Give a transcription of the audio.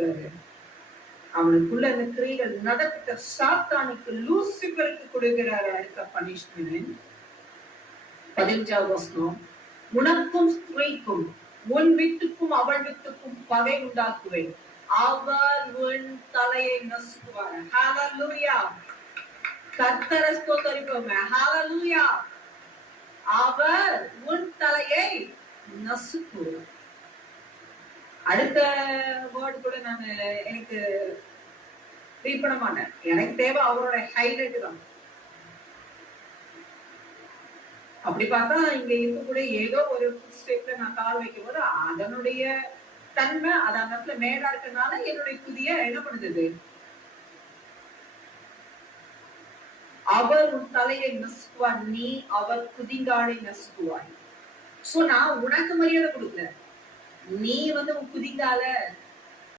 கொடுக்கிறாரு. அவனுக்குள்ள அந்த கிரியைகள் நடத்த சாத்தானுக்கு லூசிபருக்கு கொடுக்கிறாரு அடுத்த பனிஷ்மெண்ட். 15வது வசனம், உனக்கும் ஸ்திரீக்கும் உன் வீட்டுக்கும் அவள் வீட்டுக்கும் பகை உண்டாக்குவேன், அவர் உன் தலையை நசுக்குவார். ஹalleluya. கர்த்தரை ஸ்தோத்திரிப்போமே. ஹalleluya. அவர் உன் தலையை நசுக்குவார். அடுத்த வேர்டு கூட நான் எனக்கு ரீட் பண்ண மாட்டேன். எனக்கு தேவை அவரோட ஹைலைட் தான். அப்படி பார்த்தா இங்க இருக்கக்கூடிய ஏதோ ஒரு ஸ்டெப்ல நான் கால் வைக்கும் போது அதனுடைய தன்மை அது அந்த இடத்துல மேடா இருக்கனால என்னுடைய புதிய என்ன பண்ணுது, அவர் உன் தலையை நசுக்குவார், நீ அவர் குதிங்காலை நசுக்குவாய். சோ நான் உனக்கு மரியாதை கொடுக்கல, நீ உன் குதிங்கால